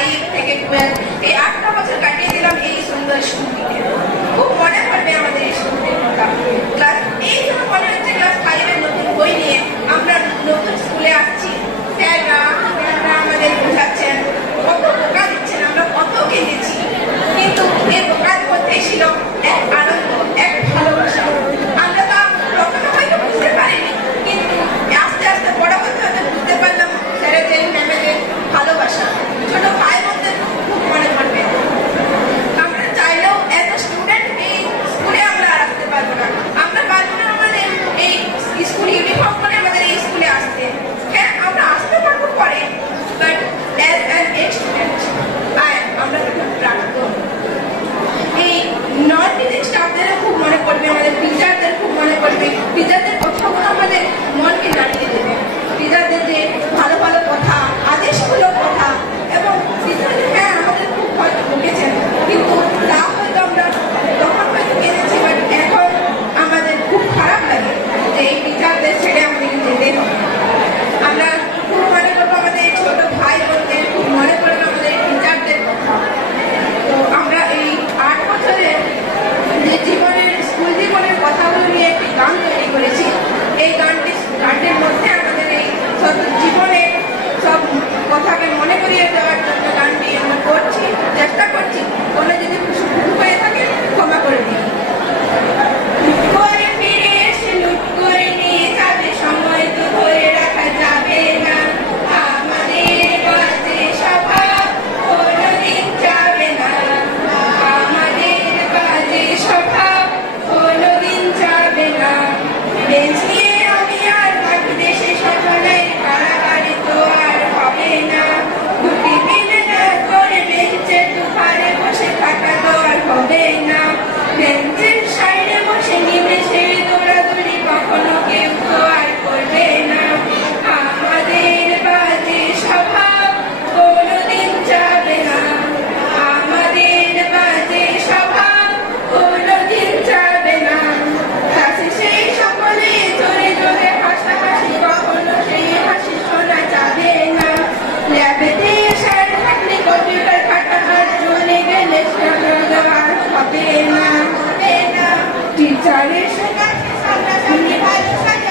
5 থেকে 12 এই 8টা বছর কাটিয়ে দিলাম এই সুন্দর স্কুলে। খুব মনে পড়বে আমাদের এই স্কুলের কথা। ক্লাস এই জন্য মনে হচ্ছে ক্লাস 5 এর নতুন বই নিয়ে আমরা নতুন স্কুলে আসছি। স্যাররা আমাদের বোঝাচ্ছেন, কত বোকা দিচ্ছেন, আমরা কত কেঁদেছি, কিন্তু এই বোকার মধ্যে ছিল এক আনন্দ, এক ভালোবাসা। আমরা তা প্রথমে হয়তো বুঝতে পারিনি, কিন্তু আস্তে আস্তে বড় হতে হতে বুঝতে পারলাম স্যারেদের ম্যামেদের ভালোবাসা। ছোট ভাই বোনদের খুব মনে পড়বে। আমরা চাইলেও এত স্টুডেন্ট এই স্কুলে আমরা আর আসতে পারবো না। আমরা পারবো না আমাদের এই স্কুল ইউনিফর্ম পরে আমাদের এই স্কুলে আসতে। হ্যাঁ, আমরা আসতে পারবো পরে, but as an ex student আমরা তখন প্রাক্তন। এই নন টিচিং স্টাফদেরও খুব মনে পড়বে, আমাদের টিচারদের খুব মনে পড়বে। টিচারদের কথাগুলো আমাদের মনকে নাড়িয়ে দেবে। টিচারদের যে ভালো ভালো কথা, আদেশমূলক কথা, এবং টিচারদের হ্যাঁ আমাদের খুব হয়তো বকেছেন, কিন্তু তা হয়তো আমরা তখন হয়তো কেঁদেছি, বাট এখন আমাদের খুব খারাপ লাগে যে এই টিচারদের ছেড়ে আমাদেরকে যেতে হবে। আমরা খুব মনে করবো আমাদের ছোট ভাই বোনদের, খুব মনে পড়বে আমাদের টিচারদের কথা। তো আমরা এই 8 বছরের যে জীবনের স্কুল জীবনের কথাগুলো নিয়ে একটি গান তৈরি করেছি। এই গানটির মধ্যে আমাদের এই জীবনের সব কথাকে মনে করিয়ে দেওয়ার জন্য গানটি আমরা করছি, চেষ্টা করছি। কোনো যদি ভুল হয়ে থাকে ক্ষমা করে দিই। ফিরে এসে লুট করে নিয়ে যাবে, সময় তো ধরে রাখা যাবে না। আমাদের বাজে স্বভাব কোনোদিন যাবে না, আমাদের বাজে স্বভাব কোনোদিন যাবে না। বেঞ্চ নিয়ে আমি আর বাকি দেশে সকলের কারাগারে তো আর হবে না। দুটি মিলে না করে বেঞ্চের দুপারে বসে থাকা তো আর হবে না। বেঞ্চের সাইডে বসে নিমেষে দৌড়াদৌড়ি কখনো কেউ তো আর করবে না। আমাদের বাজে স্বভাব কোনোদিন যাবে না, আমাদের বাজে স্বভাব কোনোদিন যাবে না। কাছে সেই সকলে জোরে জোরে হাসাহাসি, কখনো সেই হাসি শোনা যাবে না। ল্যাবেতে স্যার থাকলে কম্পিউটার খাটা আর চলে গেলে আর হবে না। টিচারের সঙ্গে সামনাসামনি ভালো সাজা